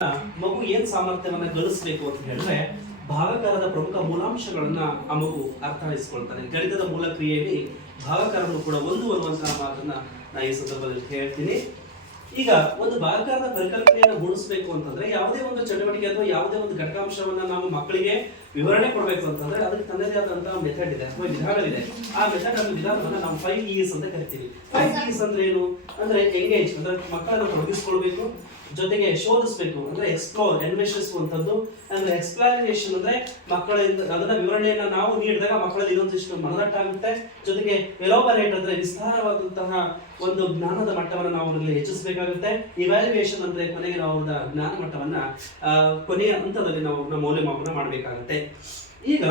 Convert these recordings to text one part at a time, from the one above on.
ಮಗು ಏನ್ ಸಾಮರ್ಥ್ಯವನ್ನ ಗಳಿಸಬೇಕು ಅಂತ ಹೇಳಿದ್ರೆ ಭಾಗಕಾರದ ಪ್ರಮುಖ ಮೂಲಾಂಶಗಳನ್ನ ಆ ಮಗು ಅರ್ಥೈಸ್ಕೊಳ್ತಾನೆ. ಗಣಿತದ ಮೂಲ ಕ್ರಿಯೆಯಲ್ಲಿ ಭಾಗಕಾರನು ಕೂಡ ಒಂದು ಅನ್ನುವಂತಹ ಮಾತನ್ನ ನಾ ಈ ಸಂದರ್ಭದಲ್ಲಿ ಹೇಳ್ತೀನಿ. ಈಗ ಒಂದು ಭಾಗಕಾರದ ಪರಿಕಲ್ಪನೆಯನ್ನು ಮೂಡಿಸಬೇಕು ಅಂತಂದ್ರೆ ಯಾವುದೇ ಒಂದು ಚಟುವಟಿಕೆ ಅಥವಾ ಯಾವುದೇ ಒಂದು ಘಟಕಾಂಶವನ್ನ ನಾವು ಮಕ್ಕಳಿಗೆ ವಿವರಣೆ ಕೊಡಬೇಕು ಅಂತಂದ್ರೆ ಅದಕ್ಕೆ ತನ್ನದೇ ಆದಂತಹ ಮೆಥಡ್ ಇದೆ ಅಥವಾ ವಿಧಾನವಿದೆ. ಆ ಮೆಥಡ್ ಅನ್ನು ವಿಧಾನವನ್ನ ನಾವು 5 E's ಅಂತ ಕರಿತೀವಿ. 5 E's ಅಂದ್ರೆ ಏನು ಅಂದ್ರೆ ಎಂಗೇಜ್ ಅಂದ್ರೆ ಮಕ್ಕಳನ್ನು ತೊಡಗಿಸ್ಕೊಳ್ಬೇಕು, ಜೊತೆಗೆ ಶೋಧಿಸಬೇಕು ಅಂದ್ರೆ ಎಕ್ಸ್ಪ್ಲೋರ್ ಅನ್ವೇಷಿಸುವಂತದ್ದು, ಅಂದ್ರೆ ಎಕ್ಸ್ಪ್ಲಾನೇಷನ್ ಅಂದ್ರೆ ಮಕ್ಕಳಿಂದ ಅದನ್ನ ವಿವರಣೆಯನ್ನ ನಾವು ನೀಡಿದಾಗ ಮಕ್ಕಳಲ್ಲಿ ಇದೊಂದಿಷ್ಟು ಮನದಟ್ಟಾಗುತ್ತೆ. ಜೊತೆಗೆ ಎಲಾಬರೇಟ್ ಅಂದ್ರೆ ವಿಸ್ತಾರವಾದಂತಹ ಒಂದು ಜ್ಞಾನದ ಮಟ್ಟವನ್ನು ನಾವು ಅವರಲ್ಲಿ ಹೆಚ್ಚಿಸಬೇಕಾಗುತ್ತೆ. ಇವ್ಯಾಲ್ಯೂಯೇಷನ್ ಅಂದ್ರೆ ಕೊನೆಗೆ ನಾವು ಜ್ಞಾನ ಮಟ್ಟವನ್ನ ಕೊನೆಯ ಹಂತದಲ್ಲಿ ನಾವು ಮೌಲ್ಯಮಾಪನ ಮಾಡಬೇಕಾಗುತ್ತೆ. ಈಗ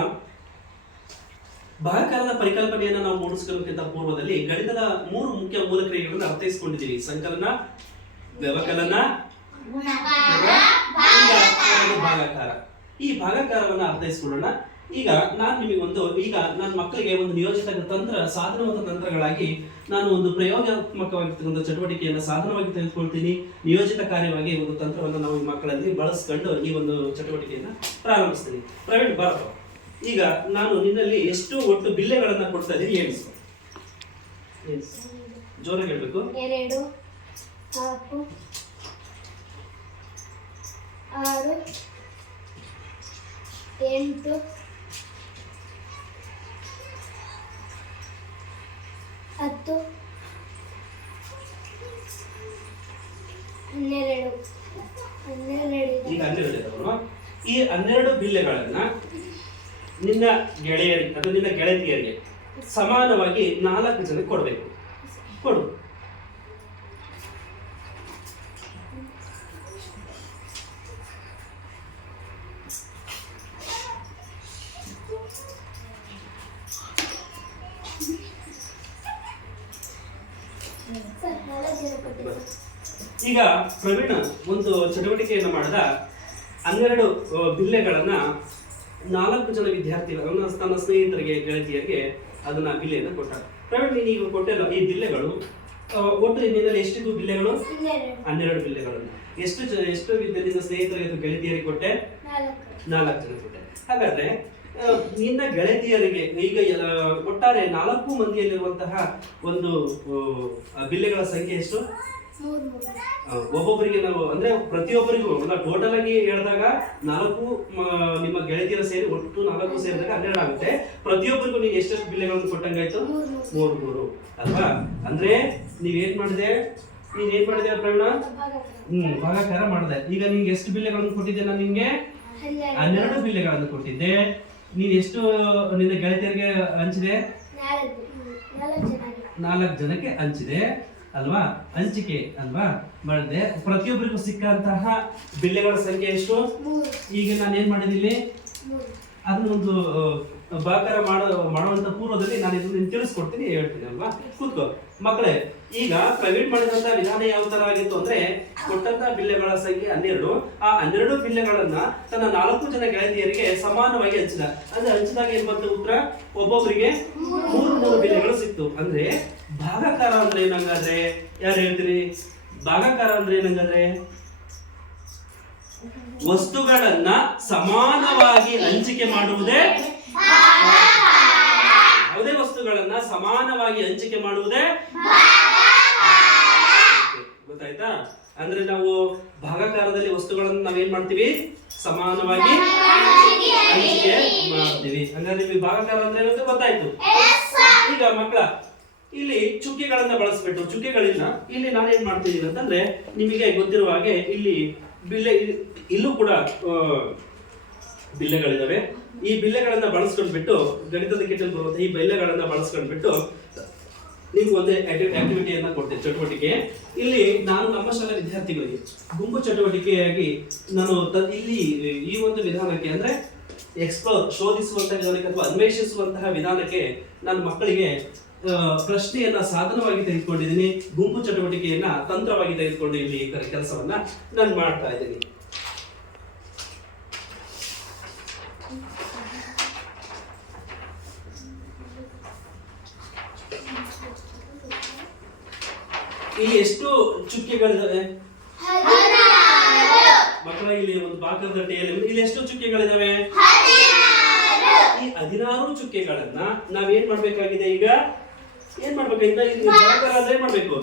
ಭಾಗಕಾರದ ಪರಿಕಲ್ಪನೆಯನ್ನ ನಾವು ಮೂಡಿಸಿಕೊಳ್ಳೋಕ್ಕಿಂತ ಪೂರ್ವದಲ್ಲಿ ಗಣಿತದ 3 ಮುಖ್ಯ ಮೂಲ ಕ್ರಿಯೆಗಳನ್ನು ಅರ್ಥೈಸಿಕೊಂಡಿದ್ದೀವಿ: ಸಂಕಲನ, ವ್ಯವಕಲನ, ಭಾಗಾಕಾರ. ಈ ಭಾಗಾಕಾರವನ್ನ ಅರ್ಥೈಸಿಕೊಳ್ಳೋಣ. ಈಗ ನನ್ನ ಮಕ್ಕಳಿಗೆ ಒಂದು ನಿಯೋಜಿತ ತಂತ್ರ ಸಾಧನ ಮತ್ತು ತಂತ್ರಗಳಾಗಿ ನಾನು ಒಂದು ಪ್ರಯೋಗಾತ್ಮಕವಾಗಿರ್ತಕ್ಕಂಥ ಚಟುವಟಿಕೆಯನ್ನು ಸಾಧನವಾಗಿ ತೆಗೆದುಕೊಳ್ತೀನಿ. ನಿಯೋಜಿತ ಕಾರ್ಯವಾಗಿ ಒಂದು ತಂತ್ರವನ್ನು ನಾವು ಈ ಮಕ್ಕಳಲ್ಲಿ ಬಳಸ್ಕೊಂಡು ಈ ಒಂದು ಚಟುವಟಿಕೆಯನ್ನು ಪ್ರಾರಂಭಿಸ್ತೀನಿ. ಪ್ರವೀಣ್ ಬರಪ್ಪ, ಈಗ ನಾನು ನಿನ್ನಲ್ಲಿ ಎಷ್ಟು ಒಟ್ಟು ಬಿಲ್ಲೆಗಳನ್ನ ಕೊಡ್ತಾ ಇದ್ದೀನಿ ಎಣಿಸು. ಜೋರಾಗಿ ಹೇಳ್ಬೇಕು. 2 4 6 8 10 12. ಈಗ 12 ಈ 12 ಬಿಲ್ಲೆಗಳನ್ನ ನಿನ್ನ ಗೆಳೆಯರಿಗೆ ಅಥವಾ ನಿನ್ನ ಗೆಳತಿಯರಿಗೆ ಸಮಾನವಾಗಿ 4 ಜನಕ್ಕೆ ಕೊಡಬೇಕು. ಕೊಡು. ಈಗ ಪ್ರವೀಣ ಒಂದು ಚಟುವಟಿಕೆಯನ್ನು ಮಾಡಿದ 12 ಬಿಲ್ಲೆಗಳನ್ನ 4 ಜನ ವಿದ್ಯಾರ್ಥಿಗಳನ್ನ ತನ್ನ ಸ್ನೇಹಿತರಿಗೆ ಗೆಳತಿಯರಿಗೆ ಅದನ್ನ ಬಿಲ್ಲೆಯನ್ನು ಕೊಟ್ಟ. ಪ್ರವೀಣ್, ನೀನು ಈಗ ಕೊಟ್ಟಿಲ್ಲ ಈ ಬಿಲ್ಲೆಗಳು ಒಟ್ಟು ನಿನ್ನಲ್ಲಿ ಎಷ್ಟಿದ್ದು ಬಿಲ್ಲೆಗಳು? 12 ಬಿಲ್ಲೆಗಳನ್ನು ಎಷ್ಟು ನಿನ್ನ ಸ್ನೇಹಿತರಿಗೆ ಅಥವಾ ಗೆಳತಿಯರಿಗೆ ಕೊಟ್ಟೆ? 4 ಜನ ಕೊಟ್ಟೆ. ಹಾಗಾದ್ರೆ ನಿನ್ನ ಗೆಳತಿಯರಿಗೆ ಈಗ ಒಟ್ಟಾರೆ 4 ಮಂದಿಯಲ್ಲಿರುವಂತಹ ಒಂದು ಬಿಲ್ಲೆಗಳ ಸಂಖ್ಯೆ ಎಷ್ಟು? ಒಬ್ಬೊಬ್ಬರಿಗೆ ನಾವು ಅಂದ್ರೆ ಪ್ರತಿಯೊಬ್ಬರಿಗೂ ಟೋಟಲ್ ಆಗಿ ಹೇಳಿದಾಗ 4 ನಿಮ್ಮ ಗೆಳತಿಯರ ಸೇರಿ ಒಟ್ಟು 4 ಸೇರಿದಾಗ 12 ಆಗುತ್ತೆ. ಪ್ರತಿಯೊಬ್ಬರಿಗೂ ನೀನು ಎಷ್ಟೆಷ್ಟು ಬಿಲ್ಲೆಗಳನ್ನು ಕೊಟ್ಟಂಗಾಯ್ತು? 3 ಅಲ್ವಾ? ಅಂದ್ರೆ ನೀವೇನ್ ಮಾಡಿದೆ ಪ್ರವೀಣ? ಭಾಗಾಕಾರ ಮಾಡಿದೆ. ಈಗ ನಿಮ್ಗೆ ಎಷ್ಟು ಬಿಲ್ಲೆಗಳನ್ನು ಕೊಟ್ಟಿದ್ದೆ? ನಾನು ನಿಮ್ಗೆ 12 ಬಿಲ್ಲೆಗಳನ್ನು ಕೊಟ್ಟಿದ್ದೆ. ನೀನ್ ಎಷ್ಟು ನಿನ್ನ ಗೆಳತಿಯರಿಗೆ ಹಂಚಿದೆ? 4 ಜನಕ್ಕೆ ಹಂಚಿದೆ ಅಲ್ವಾ? ಹಂಚಿಕೆ ಅಲ್ವಾ ಮಾಡಿದೆ. ಪ್ರತಿಯೊಬ್ಬರಿಗೂ ಸಿಕ್ಕಂತಹ ಬಿಲ್ಲೆಗಳ ಸಂಖ್ಯೆ ಎಷ್ಟು? ಈಗ ನಾನು ಏನ್ ಮಾಡಿದ್ದೀನಿ ಅದನ್ನೊಂದು ಭಾಗಾಕಾರ ಮಾಡುವಂತ ಪೂರ್ವದಲ್ಲಿ ನಾನು ಇದನ್ನ ತಿಳಿಸ್ಕೊಡ್ತೀನಿ, ಹೇಳ್ತೀನಿ ಅಲ್ವಾ? ಕೂತ್ಕೋ ಮಕ್ಕಳೇ. ಈಗ ಪ್ರವೀಣ್ ಮಾಡಿದಂತ ವಿಧಾನ ಯಾವ ತರ ಆಗಿತ್ತು ಅಂದ್ರೆ ಕೊಟ್ಟಂತ ಬಿಲ್ಲೆಗಳ ಸಂಖ್ಯೆ 12. ಆ 12 ಬಿಲ್ಲೆಗಳನ್ನ ತನ್ನ 4 ಜನ ಗೆಳತಿಯರಿಗೆ ಸಮಾನವಾಗಿ ಹಂಚಿದ. ಅಂದ್ರೆ ಹಂಚಿದಾಗ ಏನ್ ಬಂತು ಉತ್ತರ? ಒಬ್ಬೊಬ್ಬರಿಗೆ 3 ಬಿಲ್ಲೆಗಳು ಸಿಕ್ತು. ಅಂದ್ರೆ ಭಾಗಾಕಾರ ಅಂದ್ರೆ ಏನಂಗಾದ್ರೆ ಯಾರು ಹೇಳ್ತೀರಿ? ಭಾಗಾಕಾರ ಅಂದ್ರೆ ಏನಂಗಾದ್ರೆ ವಸ್ತುಗಳನ್ನ ಸಮಾನವಾಗಿ ಹಂಚಿಕೆ ಮಾಡುವುದೇ. ಯಾವುದೇ ವಸ್ತುಗಳನ್ನ ಸಮಾನವಾಗಿ ಹಂಚಿಕೆ ಮಾಡುವುದೇ. ಗೊತ್ತಾಯ್ತಾ? ಅಂದ್ರೆ ನಾವು ಭಾಗಾಕಾರದಲ್ಲಿ ವಸ್ತುಗಳನ್ನು ನಾವೇನ್ ಮಾಡ್ತೀವಿ? ಸಮಾನವಾಗಿ ಹಂಚಿಕೆ ಮಾಡ್ತೀವಿ. ಹಂಗಾದ್ರೆ ನಿಮಗೆ ಭಾಗಾಕಾರ ಅಂದ್ರೆ ಏನಂತ ಗೊತ್ತಾಯ್ತು. ಈಗ ಮಕ್ಕಳ ಇಲ್ಲಿ ಚುಕ್ಕೆಗಳನ್ನ ಬಳಸ್ಬಿಟ್ಟು ಚುಕ್ಕೆಗಳಿಂದ ಇಲ್ಲಿ ನಾನೇನ್ ಮಾಡ್ತಿದ್ದೀನಿ ಅಂತಂದ್ರೆ ನಿಮಗೆ ಗೊತ್ತಿರುವ ಹಾಗೆ ಇಲ್ಲಿ ಇಲ್ಲೂ ಕೂಡ ಬಿಲ್ಲೆಗಳಿದಾವೆ. ಈ ಬಿಲ್ಲೆಗಳನ್ನ ಬಳಸ್ಕೊಂಡ್ಬಿಟ್ಟು ಗಣಿತದ ಕಿಟ್ಟಲ್ಲಿ ಬರುವಂತಹ ಈ ಬಿಲ್ಲೆಗಳನ್ನ ಬಳಸ್ಕೊಂಡ್ಬಿಟ್ಟು ನೀವು ಒಂದು ಆಕ್ಟಿವಿಟಿಯನ್ನ ಕೊಡ್ತೇನೆ, ಚಟುವಟಿಕೆ. ಇಲ್ಲಿ ನಾನು ನಮ್ಮ ಶಾಲಾ ವಿದ್ಯಾರ್ಥಿಗಳಿಗೆ ಗುಂಪು ಚಟುವಟಿಕೆಯಾಗಿ ನಾನು ಇಲ್ಲಿ ಈ ಒಂದು ವಿಧಾನಕ್ಕೆ ಅಂದ್ರೆ ಎಕ್ಸ್ಪ್ಲೋರ್ ಶೋಧಿಸುವಂತಹ ವಿಧಾನಕ್ಕೆ ಅಥವಾ ಅನ್ವೇಷಿಸುವಂತಹ ವಿಧಾನಕ್ಕೆ ನನ್ನ ಮಕ್ಕಳಿಗೆ ಪ್ರಶ್ನೆಯನ್ನ ಸಾಧನವಾಗಿ ತೆಗೆದುಕೊಂಡಿದ್ದೀನಿ. ಗುಂಪು ಚಟುವಟಿಕೆಯನ್ನ ತಂತ್ರವಾಗಿ ತೆಗೆದುಕೊಂಡು ಇಲ್ಲಿ ಕೆಲಸವನ್ನ ನಾನು ಮಾಡ್ತಾ ಇದ್ದೀನಿ. ಇಲ್ಲಿ ಎಷ್ಟು ಚುಕ್ಕೆಗಳಿದಾವೆ? ಮಕ್ಕಳು ಭಾಗಕರದ ಟೇಲ್ ಇಲ್ಲಿ ಎಷ್ಟು ಚುಕ್ಕೆಗಳಿದಾವೆ? ಈ 16 ಚುಕ್ಕೆಗಳನ್ನ ನಾವೇನ್ ಮಾಡ್ಬೇಕಾಗಿದೆ? ಈಗ ಏನ್ ಮಾಡ್ಬೇಕಾಗಿದೆ? ಇಲ್ಲಿ ಭಾಗಕಾರ ಅಂದ್ರೆ ಏನ್ ಮಾಡ್ಬೇಕು?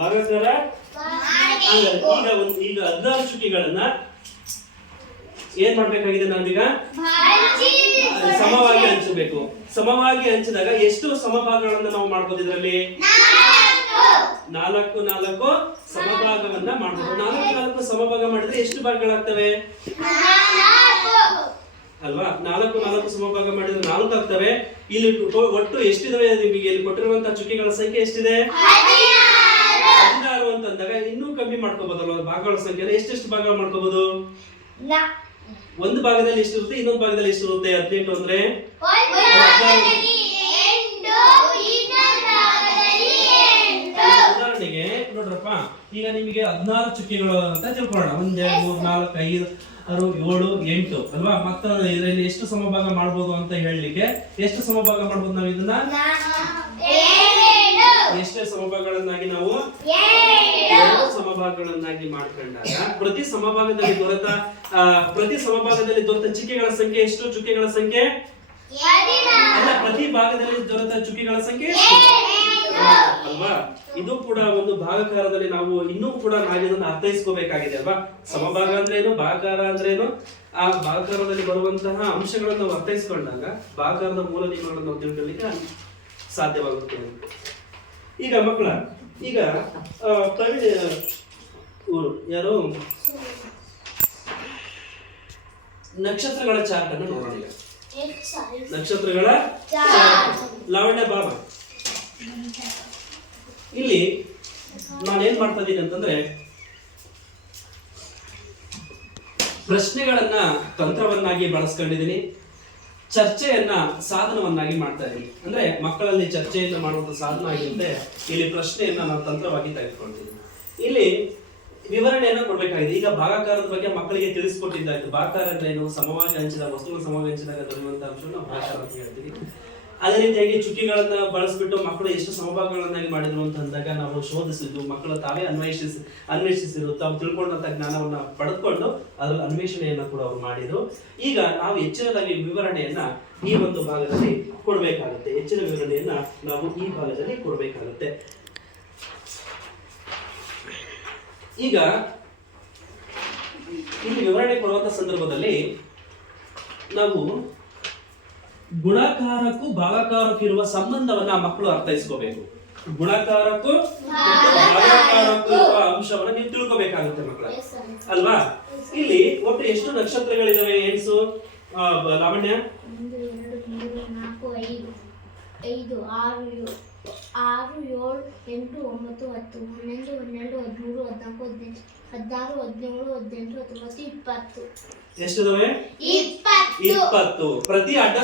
ಭಾಗಕಾರ. ಈಗ 16 ಚುಕ್ಕೆಗಳನ್ನ ಏನ್ ಮಾಡ್ಬೇಕಾಗಿದೆ? ನಾವೀಗ ಸಮವಾಗಿ ಹಂಚಬೇಕು. ಸಮವಾಗಿ ಹಂಚಿದಾಗ ಎಷ್ಟು ಸಮಭಾಗಗಳನ್ನ ನಾವು ಮಾಡ್ಬೋದು? ಇದರಲ್ಲಿ 4 ಸಮಭಾಗವನ್ನ ಮಾಡ್ಬೋದು. 4 ಸಮಭಾಗ ಮಾಡಿದ್ರೆ ಎಷ್ಟು ಭಾಗಗಳಾಗ್ತವೆ ಅಲ್ವಾ? 4 ಸಮಭಾಗ ಮಾಡಿದ್ರೆ 4 ಆಗ್ತವೆ. ಇಲ್ಲಿ ಒಟ್ಟು ಎಷ್ಟಿದಾವೆ? ನಿಮಗೆ ಇಲ್ಲಿ ಕೊಟ್ಟಿರುವಂತಹ ಚುಕ್ಕೆಗಳ ಸಂಖ್ಯೆ ಎಷ್ಟಿದೆ? 16 ಅಂತಂದಾಗ ಇನ್ನೂ ಕಮ್ಮಿ ಮಾಡ್ಕೋಬಹುದಲ್ವಾ? ಭಾಗಗಳ ಸಂಖ್ಯೆ ಎಷ್ಟೆಷ್ಟು ಭಾಗ ಮಾಡ್ಕೋಬಹುದು? ಒಂದು ಭಾಗದಲ್ಲಿ ಎಷ್ಟಿರುತ್ತೆ, ಇನ್ನೊಂದು ಭಾಗದಲ್ಲಿ ಎಷ್ಟಿರುತ್ತೆ? 18 ಅಂದ್ರೆ ಉದಾಹರಣೆಗೆ ನೋಡ್ರಪ್ಪ, ಈಗ ನಿಮಗೆ 16 ಚುಕ್ಕೆಗಳು ಅಂತ ತಿಳ್ಕೊಳ್ಳೋಣ. 1 2 3 4 5 6 7 8 ಅಲ್ವಾ? ಮತ್ತೆ ಇದರಲ್ಲಿ ಎಷ್ಟು ಸಮಭಾಗ ಮಾಡ್ಬೋದು ಅಂತ ಹೇಳಲಿಕ್ಕೆ ಎಷ್ಟು ಸಮಭಾಗ ಮಾಡ್ಬೋದು? ನಾವು ಇದನ್ನ ಎಷ್ಟೇ ಸಮಭಾಗಗಳನ್ನಾಗಿ ನಾವು 2 ಸಮಭಾಗಗಳನ್ನಾಗಿ ಮಾಡ್ಕೊಂಡಾಗ ಪ್ರತಿ ಸಮಭಾಗದಲ್ಲಿ ದೊರೆತ ಚುಕ್ಕೆಗಳ ಸಂಖ್ಯೆ ಎಷ್ಟು? ಚುಕ್ಕೆಗಳ ಸಂಖ್ಯೆ ಅಲ್ಲ, ಪ್ರತಿ ಭಾಗದಲ್ಲಿ ದೊರೆತ ಚುಕ್ಕೆಗಳ ಸಂಖ್ಯೆ ಅಲ್ವಾ? ಇದು ಕೂಡ ಒಂದು ಭಾಗಕಾರದಲ್ಲಿ ನಾವು ಇನ್ನೂ ಕೂಡ ನಾವಿದನ್ನು ಅರ್ಥೈಸ್ಕೋಬೇಕಾಗಿದೆ ಅಲ್ವಾ? ಸಮಭಾಗ ಅಂದ್ರೇನು, ಭಾಗಕಾರ ಅಂದ್ರೇನು, ಆ ಭಾಗಕಾರದಲ್ಲಿ ಬರುವಂತಹ ಅಂಶಗಳನ್ನು ನಾವು ಅರ್ಥೈಸ್ಕೊಂಡಾಗ ಭಾಗಕಾರದ ಮೂಲ ನಿಯಮಗಳನ್ನು ನಾವು ತಿಳ್ಕೊಳ್ಳಿಕ್ಕೆ ಸಾಧ್ಯವಾಗುತ್ತೆ. ಈಗ ಮಕ್ಕಳ, ಈಗ ಪ್ರವೀಣ್ ಊರು ಯಾರು ನಕ್ಷತ್ರಗಳ ಚಾರ್ಟ್ ಅನ್ನು ನೋಡೋಣ. ಈಗ ನಕ್ಷತ್ರಗಳ ಲಾವಣ್ಯ ಬಾಬಾ, ಇಲ್ಲಿ ನಾನೇನ್ ಮಾಡ್ತಾ ಇದ್ದೀನಿ ಅಂತಂದ್ರೆ ಪ್ರಶ್ನೆಗಳನ್ನ ತಂತ್ರವನ್ನಾಗಿ ಬಳಸ್ಕೊಂಡಿದ್ದೀನಿ, ಚರ್ಚೆಯನ್ನ ಸಾಧನವನ್ನಾಗಿ ಮಾಡ್ತಾ ಇದ್ದೀನಿ. ಅಂದ್ರೆ ಮಕ್ಕಳಲ್ಲಿ ಚರ್ಚೆಯನ್ನ ಮಾಡುವಂತ ಸಾಧನ ಆಗಿರುತ್ತೆ, ಇಲ್ಲಿ ಪ್ರಶ್ನೆಯನ್ನ ನಾನು ತಂತ್ರವಾಗಿ ತೆಗೆದುಕೊಳ್ತಿದ್ದೀನಿ. ಇಲ್ಲಿ ವಿವರಣೆಯನ್ನ ಕೊಡ್ಬೇಕಾಗಿದೆ. ಈಗ ಭಾಗಾಕಾರದ ಬಗ್ಗೆ ಮಕ್ಕಳಿಗೆ ತಿಳಿಸ್ಕೊಟ್ಟಿದ್ದಾಯ್ತು. ಭಾಗಾಕಾರ ಅಂದ್ರೆ ಏನು? ಸಮವಾಗಿ ಹಂಚಿದ ವಸ್ತುಗಳು ಸಮವಾಗಿ ಹಂಚಿದಾಗ ದೊರೆಯುವಂತಹ ಅಂಶವನ್ನು ಭಾಗಾಕಾರ ಅಂತ ಹೇಳ್ತೀವಿ. ಅದೇ ರೀತಿಯಾಗಿ ಚುಕ್ಕಿಗಳನ್ನ ಬಳಸ್ಬಿಟ್ಟು ಮಕ್ಕಳು ಎಷ್ಟು ಸಮಭಾಗಗಳನ್ನಾಗಿ ಮಾಡಿದ್ರು ಅಂತ ಅಂದಾಗ ನಾವು ಶೋಧಿಸಿದ್ದು, ಮಕ್ಕಳು ತಾವೇ ಅನ್ವೇಷಿಸಿರು, ತಾವು ತಿಳ್ಕೊಂಡಂತ ಜ್ಞಾನವನ್ನ ಪಡೆದುಕೊಂಡು ಅದರ ಅನ್ವೇಷಣೆಯನ್ನ ಕೂಡ ಅವರು ಮಾಡಿದ್ರು. ಈಗ ನಾವು ಹೆಚ್ಚಿನದಾಗಿ ವಿವರಣೆಯನ್ನ ಈ ಒಂದು ಭಾಗದಲ್ಲಿ ಕೊಡ್ಬೇಕಾಗುತ್ತೆ. ಹೆಚ್ಚಿನ ವಿವರಣೆಯನ್ನ ನಾವು ಈ ಭಾಗದಲ್ಲಿ ಕೊಡ್ಬೇಕಾಗುತ್ತೆ. ಈಗ ಇಲ್ಲಿ ವಿವರಣೆ ಕೊಡುವಂತ ಸಂದರ್ಭದಲ್ಲಿ ನಾವು ಗುಣಾಕಾರಕ್ಕೂ ಭಾಗಾಕಾರಕ್ಕೂ ಇರುವ ಸಂಬಂಧವನ್ನ ಮಕ್ಕಳು ಅರ್ಥೈಸ್ಕೋಬೇಕು. ಗುಣಾಕಾರಕ್ಕೂ ಭಾಗಾಕಾರಕ್ಕೂ ಇರುವ ಅಂಶವನ್ನ ನೀವು ತಿಳ್ಕೋಬೇಕಾಗುತ್ತೆ ಮಕ್ಕಳ, ಅಲ್ವಾ? ಇಲ್ಲಿ ಒಟ್ಟು ಎಷ್ಟು ನಕ್ಷತ್ರಗಳಿದಾವೆ ಎಣಿಸು ಲಾವಣ್ಯ? 1 2 3 4 5 6 7 8 9 10 11 12 13 14 15 16 17 18 19 20. ಎಷ್ಟಿದಾವೆ? 20. ಪ್ರತಿ ಅಡ್ಡ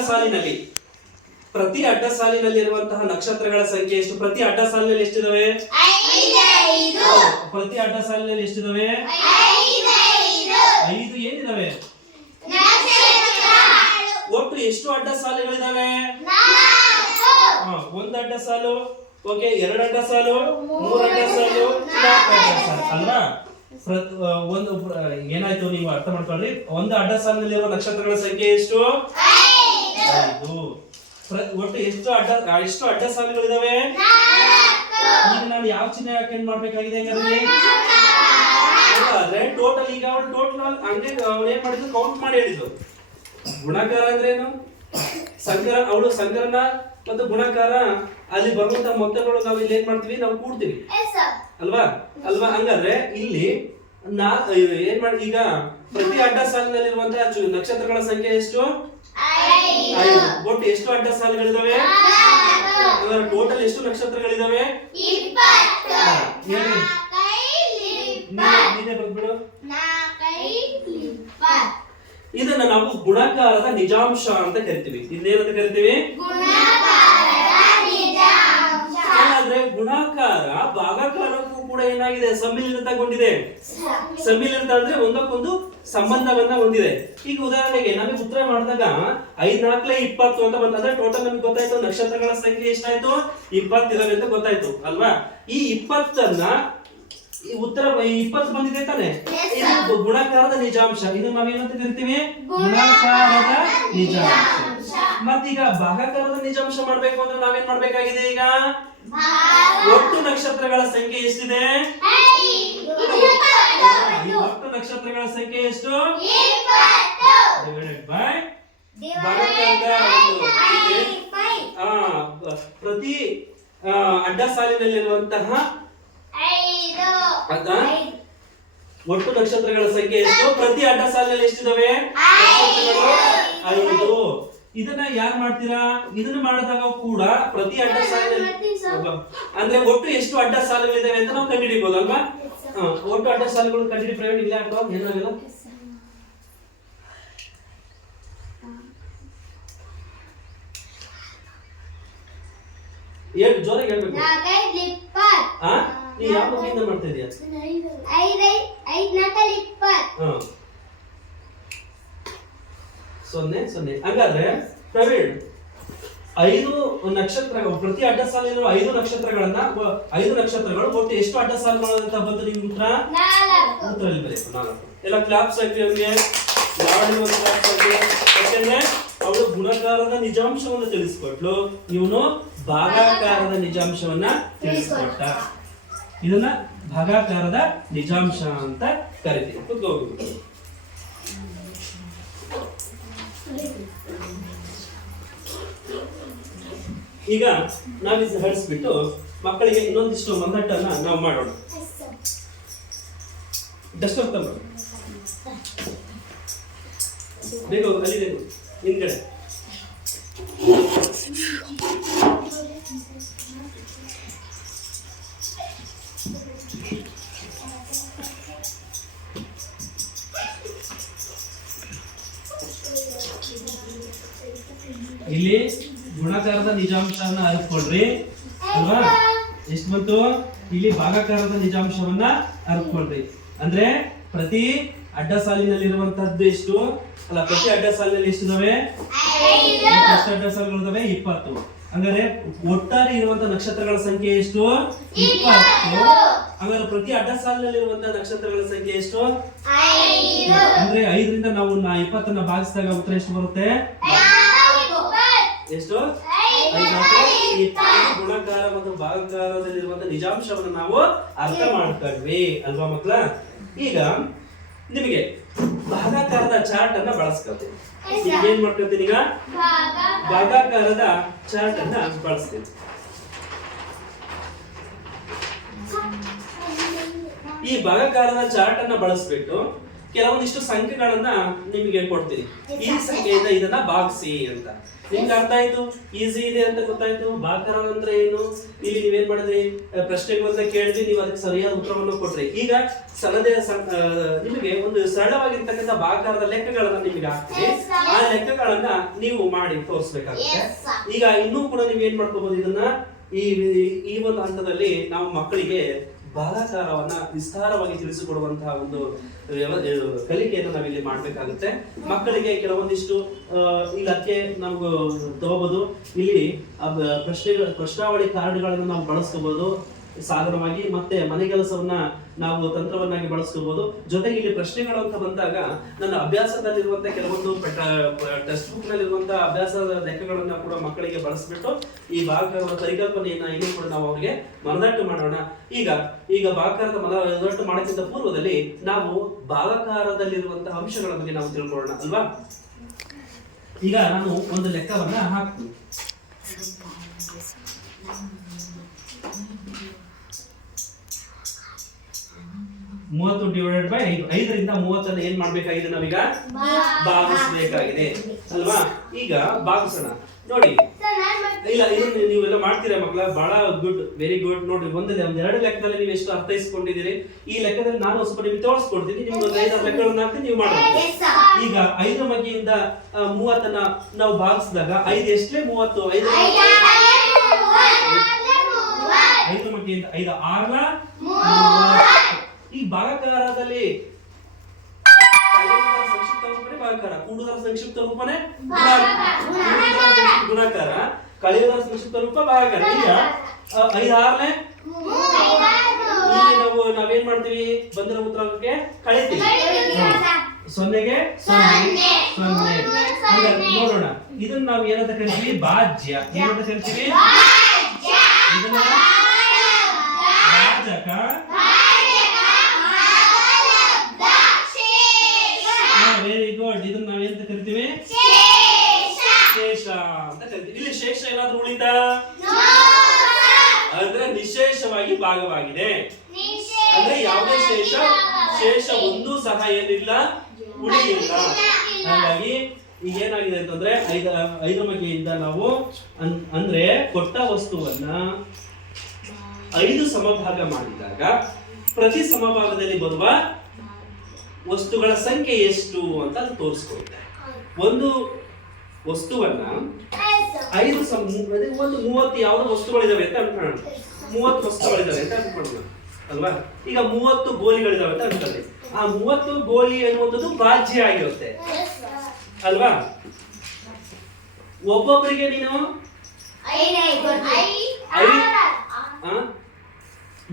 ಸಾಲಿನಲ್ಲಿ ಇರುವಂತಹ ನಕ್ಷತ್ರಗಳ ಸಂಖ್ಯೆ ಎಷ್ಟು? ಪ್ರತಿ ಅಡ್ಡ ಸಾಲಿನಲ್ಲಿ ಎಷ್ಟಿದಾವೆ? 5. ಪ್ರತಿ ಅಡ್ಡ ಸಾಲಿನಲ್ಲಿ ಎಷ್ಟಿದಾವೆ? 5 ಏನಿದಾವೆ? ಒಟ್ಟು ಎಷ್ಟು ಅಡ್ಡ ಸಾಲುಗಳಿದಾವೆ? 1 ಅಡ್ಡ ಸಾಲು, ಓಕೆ, 2 ಅಡ್ಡ ಸಾಲು, 3 ಅಡ್ಡ ಸಾಲು, 4 ಅಡ್ಡ ಸಾಲು ಅಲ್ವಾ? ಒಂದು ಏನಾಯ್ತು ನೀವು ಅರ್ಥ ಮಾಡ್ಕೊಳ್ಳಿ. 1 ಅಡ್ಡ ಸಾಲಿನಲ್ಲಿರುವ ನಕ್ಷತ್ರಗಳ ಸಂಖ್ಯೆ ಎಷ್ಟು? 5. ಒಟ್ಟು ಎಷ್ಟು ಅಡ್ಡ ಸಾಲುಗಳಿದಾವೆ? ಈಗ ನಾನು ಯಾವ ಚಿಹ್ನೆ ಹಾಕೊಂಡು ಮಾಡ್ಬೇಕಾಗಿದೆ? ಟೋಟಲ್ ಈಗ ಟೋಟಲ್ ಹಂಗೆ ಏನ್ ಮಾಡಿದ್ರು, ಕೌಂಟ್ ಮಾಡಿ ಹೇಳಿದ್ರು. ಗುಣಾಕಾರ ಅಂದ್ರೆ ಏನು? ಸಂಕಲನ ಮತ್ತು ಗುಣಾಕಾರ, ಅಲ್ಲಿ ಬರುವಂತ ಮೊತ್ತಗಳು ನಾವು ಇಲ್ಲಿ ಏನ್ ಮಾಡ್ತೀವಿ? ನಾವು ಕೂಡ್ತೀವಿ ಅಲ್ವಾ? ಹಂಗಾದ್ರೆ ಇಲ್ಲಿ ಏನ್ ಮಾಡಿ, ಈಗ ಪ್ರತಿ ಅಡ್ಡ ಸಾಲಿನಲ್ಲಿರುವಂತಹ ನಕ್ಷತ್ರಗಳ ಸಂಖ್ಯೆ ಎಷ್ಟು? 5. ಒಟ್ಟು ಎಷ್ಟು ಅಡ್ಡ ಸಾಲುಗಳಿದಾವೆ? ಟೋಟಲ್ ಎಷ್ಟು ನಕ್ಷತ್ರಗಳಿದಾವೆ? 20. ನೀನೇ ಬಂದ್ಬಿಡು. ಇದನ್ನ ನಾವು ಗುಣಾಕಾರದ ನಿಜಾಂಶ ಅಂತ ಕರಿತೀವಿ. ಇದನ್ನೇನಂತ ಕರಿತೀವಿ? ಆದ್ರೆ ಗುಣಾಕಾರ ಭಾಗಾಕಾರಕ್ಕೂ ಕೂಡ ಏನಾಗಿದೆ? ಸಮ್ಮಿಲಿತಗೊಂಡಿದೆ. ಸಮ್ಮಿಲಿತ ಅಂದ್ರೆ ಒಂದಕ್ಕೊಂದು ಸಂಬಂಧವನ್ನ ಹೊಂದಿದೆ. ಈಗ ಉದಾಹರಣೆಗೆ ನಮಗೆ ಉತ್ತರ ಮಾಡಿದಾಗ 5 4 20 ಅಂತ ಬಂದ್ರೆ ಟೋಟಲ್ ನಮಗೆ ಗೊತ್ತಾಯ್ತು ನಕ್ಷತ್ರಗಳ ಸಂಖ್ಯೆ ಎಷ್ಟಾಯ್ತು? 20 ಇದಾವೆ ಅಂತ ಗೊತ್ತಾಯ್ತು ಅಲ್ವಾ? ಈ 20 ಅನ್ನ ಈ ಉತ್ತರ 20 ಬಂದಿದೆ ತಾನೆ. ಇದು ಗುಣಾಕಾರದ ನಿಜಾಂಶ. ಇದು ನಾವೇನಂತ ಕರಿತೀವಿ? ಗುಣಾಕಾರದ ನಿಜಾಂಶ. ಮತ್ತೀಗ ಭಾಗಾಕಾರದ ನಿಜಾಂಶ ಮಾಡ್ಬೇಕು ಅಂದ್ರೆ ನಾವೇನ್ ಮಾಡ್ಬೇಕಾಗಿದೆ? ಈಗ ಒಟ್ಟು ನಕ್ಷತ್ರಗಳ ಸಂಖ್ಯೆ ಎಷ್ಟಿದೆ? ಒಟ್ಟು ನಕ್ಷತ್ರಗಳ ಸಂಖ್ಯೆ ಎಷ್ಟು? ಡಿವೈಡೆಡ್ ಬೈ ಭಾಗಾಕಾರದ ಪ್ರತಿ ಅಡ್ಡ ಸಾಲಿನಲ್ಲಿರುವಂತಹ ಒಟ್ಟು ನಕ್ಷತ್ರಗಳ ಸಂಖ್ಯೆ ಎಷ್ಟು? ಪ್ರತಿ ಅಡ್ಡ ಸಾಲಿನಲ್ಲಿ ಎಷ್ಟಿದಾವೆ? 5. ಇದನ್ನ ಯಾರು ಮಾಡ್ತೀರಾ? ಇದನ್ನ ಮಾಡಿದಾಗ ಕೂಡ ಪ್ರತಿ ಅಡ್ಡ ಸಾಲಿನಲ್ಲಿ ಅಂದ್ರೆ ಒಟ್ಟು ಎಷ್ಟು ಅಡ್ಡ ಸಾಲುಗಳಿದಾವೆ ಅಂತ ನಾವು ಕಂಡುಹಿಡಿಬಹುದು ಅಲ್ವಾ? ಒಟ್ಟು ಅಡ್ಡ ಸಾಲುಗಳು ಕಂಡುಹಿಡಿ ಪ್ರಯೋಗ ಇಲ್ಲ ಅಥವಾ ಏನಾಗಲ್ಲ. ಜೋರಾಗಿ ಹೇಳ್ಬೇಕು. ನೀ ಯಾವ ಬಗೆಯಿಂದ ಮಾಡ್ತಾ ಇದೀಯ? 0 ಹಾಗಾದ್ರೆ ಪ್ರವೀಣ್ 5 ನಕ್ಷತ್ರಗಳು ಪ್ರತಿ ಅಡ್ಡ ಸಾಲಿನಲ್ಲಿರುವ 5 ನಕ್ಷತ್ರಗಳನ್ನ 5 ನಕ್ಷತ್ರಗಳು ಒಟ್ಟು ಎಷ್ಟು ಅಡ್ಡ ಸಾಲುಗಳು ಅಂತ ಬಂತು ನಿಮ್ಗೆ ಉತ್ತರ? 4. ಇಲ್ಲಿ ಬರೀ 4. ಎಲ್ಲ ಕ್ಲಾಪ್ಸ್ ಹಾಕಿ ಅವ್ರಿಗೆ. ಒಂದು ಕ್ಲಾಪ್ಸ್ ಹಾಕಿ. ಯಾಕೆಂದ್ರೆ ಅವಳು ಗುಣಾಕಾರದ ನಿಜಾಂಶವನ್ನು ತಿಳಿಸ್ಕೊಟ್ಲು, ಇವನು ಭಾಗಾಕಾರದ ನಿಜಾಂಶವನ್ನ ತಿಳಿಸ್ಕೊಟ್ಟ. ಇದನ್ನ ಭಾಗಾಕಾರದ ನಿಜಾಂಶ ಅಂತ ಕರಿತೀವಿ. ಕೂತ್ಕೋಬಹುದು. ಈಗ ನಾವಿದು ಹರಿಸ್ಬಿಟ್ಟು ಮಕ್ಕಳಿಗೆ ಇನ್ನೊಂದಿಷ್ಟು ಮಂದಟ್ಟನ್ನ ನಾವು ಮಾಡೋಣ. ಡಸ್ಟರ್ ತಂಬ ಬೇಗ ಅಲ್ಲಿದೆ ಹಿಂದ್ಗಡೆ. ಇಲ್ಲಿ ಗುಣಾಕಾರದ ನಿಜಾಂಶವನ್ನ ಅರಿತುಕೊಳ್ರಿ ಅಲ್ವಾ? ಎಷ್ಟು ಬಂತು? ಇಲ್ಲಿ ಭಾಗಾಕಾರದ ನಿಜಾಂಶವನ್ನ ಅರಿತುಕೊಳ್ರಿ. ಅಂದ್ರೆ ಪ್ರತಿ ಅಡ್ಡ ಸಾಲಿನಲ್ಲಿರುವಂತಹದ್ದು ಎಷ್ಟು? ಅಲ್ಲ, ಪ್ರತಿ ಅಡ್ಡ ಸಾಲಿನಲ್ಲಿ ಎಷ್ಟಿದಾವೆ? ಎಷ್ಟು ಅಡ್ಡ ಸಾಲುಗಳಿದಾವೆ? 20. ಹಂಗಾರೆ ಒಟ್ಟಾರೆ ಇರುವಂತಹ ನಕ್ಷತ್ರಗಳ ಸಂಖ್ಯೆ ಎಷ್ಟು? 20. ಹಾಗಾದ್ರೆ ಪ್ರತಿ ಅಡ್ಡ ಸಾಲಿನಲ್ಲಿರುವಂತಹ ನಕ್ಷತ್ರಗಳ ಸಂಖ್ಯೆ ಎಷ್ಟು? 5. ಅಂದ್ರೆ 5ರಿಂದ ನಾವು 20 ಭಾಗಿಸಿದಾಗ ಉತ್ತರ ಎಷ್ಟು ಬರುತ್ತೆ? ಎಷ್ಟು? 5. ಗುಣಾಕಾರ ಮತ್ತು ಭಾಗಾಕಾರದಲ್ಲಿರುವಂತಹ ನಿಜಾಂಶವನ್ನು ನಾವು ಅರ್ಥ ಮಾಡ್ಕೊಂಡ್ವಿ ಅಲ್ವಾ ಮಕ್ಕಳ? ಈಗ ನಿಮಗೆ ಭಾಗಾಕಾರದ ಚಾರ್ಟ್ ಅನ್ನ ಬಳಸ್ಕೊಳ್ತೀನಿ. ಏನ್ ಮಾಡ್ಕೊಳ್ತೀನಿ? ಈಗ ಭಾಗಾಕಾರದ ಚಾರ್ಟ್ ಅನ್ನ ಬಳಸ್ತೀನಿ. ಈ ಭಾಗಾಕಾರದ ಚಾರ್ಟ್ ಅನ್ನ ಬಳಸ್ಬಿಟ್ಟು ಕೆಲವೊಂದಿಷ್ಟು ಸಂಖ್ಯೆಗಳನ್ನ ನಿಮಗೆ ಕೊಡ್ತೀನಿ. ಈ ಸಂಖ್ಯೆಯಿಂದ ಇದನ್ನ ಭಾಗಿಸಿ ಅಂತ. ನಿಮ್ಗೆ ಅರ್ಥ ಆಯ್ತು? ಈಸಿ ಇದೆ ಅಂತ ಗೊತ್ತಾಯ್ತು. ಭಾಗಾಕಾರ ಅಂದ್ರೆ ಏನು? ಇಲ್ಲಿ ನೀವೇನ್ ಮಾಡಿದ್ರಿ? ಪ್ರಶ್ನೆಗಳನ್ನ ಕೇಳಿದ್ರಿ, ನೀವು ಅದಕ್ಕೆ ಸರಿಯಾದ ಉತ್ತರವನ್ನು ಕೊಟ್ರಿ. ಈಗ ನಿಮಗೆ ಒಂದು ಸರಳವಾಗಿರ್ತಕ್ಕಂಥ ಭಾಗಾಕಾರದ ಲೆಕ್ಕಗಳನ್ನ ನಿಮಗೆ ಹಾಕ್ತೀವಿ. ಆ ಲೆಕ್ಕಗಳನ್ನ ನೀವು ಮಾಡಿ ತೋರಿಸ್ಬೇಕಾಗುತ್ತೆ. ಈಗ ಇನ್ನೂ ಕೂಡ ನೀವು ಏನ್ ಮಾಡ್ಕೋಬಹುದು? ಇದನ್ನ ಈ ಒಂದು ಹಂತದಲ್ಲಿ ನಾವು ಮಕ್ಕಳಿಗೆ ಭಾಗಾಕಾರವನ್ನ ವಿಸ್ತಾರವಾಗಿ ತಿಳಿಸಿಕೊಡುವಂತಹ ಒಂದು ಕಲಿಕೆಯನ್ನು ನಾವಿಲ್ಲಿ ಮಾಡ್ಬೇಕಾಗುತ್ತೆ. ಮಕ್ಕಳಿಗೆ ಕೆಲವೊಂದಿಷ್ಟು ಇಲ್ಲಕ್ಕೆ ನಾವು ತಗೋಬಹುದು. ಇಲ್ಲಿ ಪ್ರಶ್ನಾವಳಿ ಕಾರ್ಡ್ಗಳನ್ನು ನಾವು ಬಳಸ್ಕೋಬಹುದು ಸಾಧನವಾಗಿ. ಮತ್ತೆ ಮನೆ ಕೆಲಸವನ್ನ ನಾವು ತಂತ್ರವನ್ನಾಗಿ ಬಳಸ್ಕೋಬಹುದು. ಜೊತೆಗೆ ಇಲ್ಲಿ ಪ್ರಶ್ನೆಗಳು ಅಂತ ಬಂದಾಗ ನನ್ನ ಅಭ್ಯಾಸದಲ್ಲಿರುವಂತಹ ಕೆಲವೊಂದು ಟೆಕ್ಸ್ಟ್ ಬುಕ್ ನಲ್ಲಿರುವಂತಹ ಅಭ್ಯಾಸದ ಲೆಕ್ಕಗಳನ್ನ ಕೂಡ ಮಕ್ಕಳಿಗೆ ಬಳಸ್ಬಿಟ್ಟು ಈ ಭಾಗಾಕಾರದ ಪರಿಕಲ್ಪನೆಯನ್ನ ಇನ್ನೂ ಕೂಡ ನಾವು ಅವರಿಗೆ ಮನದಟ್ಟು ಮಾಡೋಣ. ಈಗ ಭಾಗಾಕಾರದ ಮನದಟ್ಟು ಮಾಡೋಕ್ಕಿಂತ ಪೂರ್ವದಲ್ಲಿ ನಾವು ಭಾಗಾಕಾರದಲ್ಲಿರುವಂತಹ ಅಂಶಗಳ ಬಗ್ಗೆ ನಾವು ತಿಳ್ಕೊಳ್ಳೋಣ ಅಲ್ವಾ? ಈಗ ನಾನು ಒಂದು ಲೆಕ್ಕವನ್ನ ಹಾಕ್ತೀನಿ. 30 ಡಿವೈಡೆಡ್ ಬೈ 5. 5ರಿಂದ 30 ಏನ್ ಮಾಡ್ಬೇಕಾಗಿದೆ? ನಾವೀಗ ಭಾಗಿಸಬೇಕಾಗಿದೆ ಅಲ್ವಾ? ಈಗ ಭಾಗಿಸೋಣ. ನೋಡಿ, ಇಲ್ಲ ಇದನ್ನ ನೀವೆಲ್ಲ ಮಾಡ್ತೀರಾ ಮಕ್ಕಳ? ಬಹಳ ಗುಡ್, ವೆರಿ ಗುಡ್. ನೋಡಿ, ಒಂದೆರಡು ಲೆಕ್ಕದಲ್ಲಿ ನೀವು ಎಷ್ಟು ಅರ್ಥೈಸ್ಕೊಂಡಿದ್ದೀರಿ. ಈ ಲೆಕ್ಕದಲ್ಲಿ ನಾನು ಸ್ವಲ್ಪ ನಿಮ್ಗೆ ತೋರಿಸ್ಕೊಡ್ತೀನಿ. ನಿಮ್ಗೆ ಒಂದು 5 ಲೆಕ್ಕಗಳನ್ನ ಹಾಕ್ತೀನಿ, ನೀವು ಮಾಡಬೇಕು. ಈಗ 5 ಬಗೆಯಿಂದ 30 ನಾವು ಭಾಗಿಸಿದಾಗ 5 ಎಷ್ಟೇ 30. 5 ಬಗೆಯಿಂದ 5 6 ಈ ಭಾಗಾಕಾರದಲ್ಲಿ ಸಂಕ್ಷಿಪ್ತ ರೂಪನೇ ಭಾಗಾಕಾರ, ಕೂಡುವುದರ ಸಂಕ್ಷಿಪ್ತ ರೂಪನೇ ಗುಣಾಕಾರ, ಕಳೆಯುವುದರ ಸಂಕ್ಷಿಪ್ತ ರೂಪ ಭಾಗಾಕಾರ. ಈಗ 5 6 ಇಲ್ಲಿ ನಾವು ನಾವೇನ್ ಮಾಡ್ತೀವಿ ಬಂದಿರೋ ಉತ್ತರಕ್ಕೆ ಕಳಿತೀವಿ. 0ಗೆ 0 0 ನೋಡೋಣ. ಇದನ್ನ ನಾವು ಏನಂತ ಕರಿತೀವಿ? ಭಾಜ್ಯ. ಏನಂತ ಕರಿತೀವಿ? ಇದನ್ನ ಭಾಜಕ, ವೆರಿ ಗುಡ್. ಇದನ್ನ ನಾವು ಏನಂತ ಕರಿತೀವಿ? ಶೇಷ ಅಂತ ಕರಿತೀವಿ. ಇಲ್ಲಿ ಶೇಷ ಏನಾದ್ರೂ ಉಳಿತಾ? ಅಂದ್ರೆ ನಿಶೇಷವಾಗಿ ಭಾಗವಾಗಿದೆ. ಅಂದ್ರೆ ಯಾವುದೇ ಶೇಷ ಒಂದು ಸಹ ಏನಿಲ್ಲ, ಉಳಿಯಿಲ್ಲ. ಹಾಗಾಗಿ ಈಗ ಏನಾಗಿದೆ ಅಂತಂದ್ರೆ 5ರ ಬಗೆಯಿಂದ ನಾವು ಅಂದ್ರೆ ಕೊಟ್ಟ ವಸ್ತುವನ್ನ 5 ಸಮಭಾಗ ಮಾಡಿದಾಗ ಪ್ರತಿ ಸಮಭಾಗದಲ್ಲಿ ಬರುವ ವಸ್ತುಗಳ ಸಂಖ್ಯೆ ಎಷ್ಟು ಅಂತ ಅದು ತೋರಿಸ್ಕೊಡುತ್ತೆ. ಒಂದು ವಸ್ತುವನ್ನ 5 ಒಂದು 30 ಯಾವುದೋ ವಸ್ತುಗಳಿದಾವೆ ಅಂತ ಅನ್ಕೊಳ್ಳೋಣ. 30 ವಸ್ತುಗಳಿದಾವೆ ಅಂತ ಅನ್ಕೊಳ್ಳೋಣ ಅಲ್ವಾ? ಈಗ 30 ಗೋಲಿಗಳಿದಾವೆ ಅಂತ ಅನ್ಕೊಳ್ಳಿ. ಆ 30 ಗೋಲಿ ಅನ್ನುವಂಥದ್ದು ಭಾಜ್ಯ ಆಗಿರುತ್ತೆ ಅಲ್ವಾ? ಒಬ್ಬೊಬ್ಬರಿಗೆ ನೀನು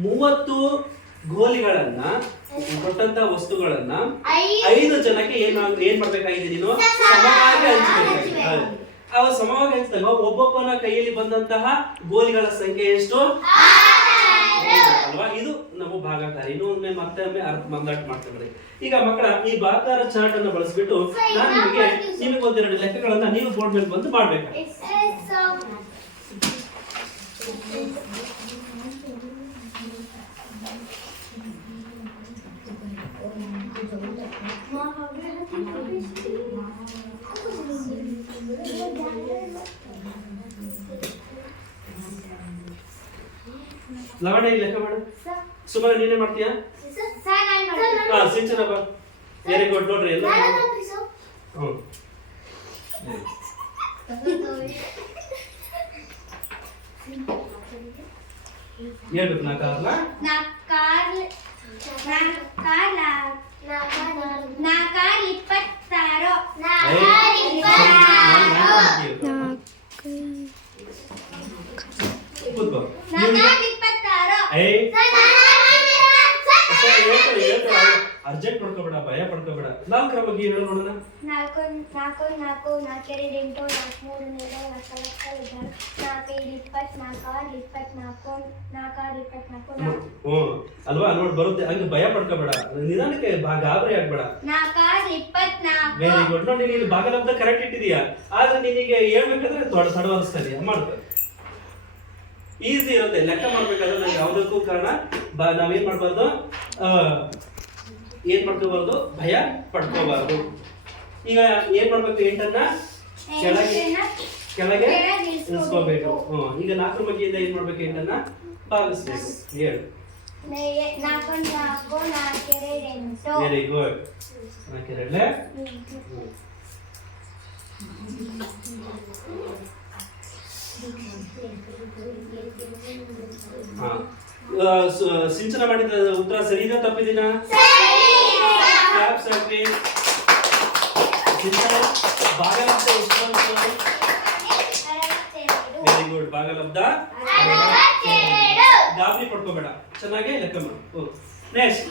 30 ಗೋಲಿಗಳನ್ನ ಕೊಟ್ಟಂತ ವಸ್ತುಗಳನ್ನ 5 ಜನಕ್ಕೆ ಏನ್ ಮಾಡ್ಬೇಕಾಗಿದೆ? ನೀನು ಸಮವಾಗಿ ಹಂಚಬೇಕಾಗಿದೆ. ಸಮವಾಗಿ ಹಂಚಿದಾಗ ಒಬ್ಬೊಬ್ಬನ ಕೈಯಲ್ಲಿ ಬಂದಂತಹ ಗೋಲಿಗಳ ಸಂಖ್ಯೆ ಎಷ್ಟು ಅಲ್ವಾ? ಇದು ನಮ್ಮ ಭಾಗಾಕಾರ. ಇನ್ನೊಮ್ಮೆ ಮತ್ತೆ ಮಂದಾಟ ಮಾಡ್ತಾರೆ. ಈಗ ಮಕ್ಕಳ ಈ ಭಾಗಾಕಾರ ಚಾರ್ಟ್ ಅನ್ನು ಬಳಸಿಬಿಟ್ಟು ನಾನು ನಿಮಗೆ ಒಂದೆರಡು ಲೆಕ್ಕಗಳನ್ನ ನೀವು ಬೋರ್ಡ್ ಮೇಲೆ ಬಂದು ಮಾಡ್ಬೇಕಾಗುತ್ತೆ. ಲವಣ್ಯ ಲೆಕ್ಕ ಮಾಡು. ಸುಮಾರು ನೀನೇ ಮಾಡ್ತೀಯಾ? ಸಿಂಚನ ಬಾ. Very good. ನೋಡ್ರಿ ಎಲ್ಲ ಹೇಳ್ಬೇಕು. 4 ಅರ್ಜೆಂಟ್ ಮಾಡ್ಕೋಬೇಡ, ಭಯ ಪಡ್ಕೋಬೇಡ. 4ರ ಬಗ್ಗೆ ಹೇಳು ನೋಡೋಣ. 4 4 4 4 2 8 4 3 ಅಲ್ವಾ? ನೋಡಿ ಬರುತ್ತೆ. ಹಂಗೆ ಭಯ ಪಡ್ಕೋಬೇಡ, ನಿಧಾನಕ್ಕೆ ಗಾಬರಿ ಆಗ್ಬೇಡ. 4 ವೆರಿ ಗುಡ್. ನೋಡಿ ನೀನು ಭಾಗಲಬ್ಧ ಕರೆಕ್ಟ್ ಇಟ್ಟಿದೀಯಾ, ಆದ್ರೆ ನಿನಗೆ ಹೇಳ್ಬೇಕಾದ್ರೆ ತಡ ಅನಿಸ್ತಾ ಇದೆಯಾ? ಮಾಡ್ತಾರೆ ಈಸಿ ಇರುತ್ತೆ. ಲೆಕ್ಕ ಮಾಡ್ಬೇಕಾದ್ರೆ ನಾವು ಯಾವುದಕ್ಕೂ ಕಾರಣ ನಾವೇನ್ ಮಾಡ್ಬಾರ್ದು, ಏನ್ ಮಾಡ್ಕೋಬಾರ್ದು, ಭಯ ಪಡ್ಕೋಬಾರ್ದು. ಈಗ ಏನ್ ಮಾಡ್ಬೇಕು? 8ಅನ್ನ ಕೆಳಗೆ ಇಳಿಸ್ಕೋಬೇಕು. ಈಗ 4ರ ಬಗ್ಗೆಯಿಂದ ಏನ್ ಮಾಡ್ಬೇಕು? 8ಅನ್ನ ಭಾಗಿಸ್ಬೇಕು. ಹೇಳು. 4 ವೆರಿ ಗುಡ್. 4 ಸಿಂಚನ ಮಾಡಿದ ಉತ್ತರ ಸರಿ ಇದೆಯಾ ತಪ್ಪಿದೀನಾ? ಸಿಂಚನ ಭಾಗಲಬ್ಧ ಎಷ್ಟು ಬಂತು? Very good. ಭಾಗಲಬ್ಧ ಗಾಬರಿ ಪಡ್ಕೋಬೇಡ, ಚೆನ್ನಾಗಿ ಲೆಕ್ಕ ಮಾಡು. ನೆಕ್ಸ್ಟ್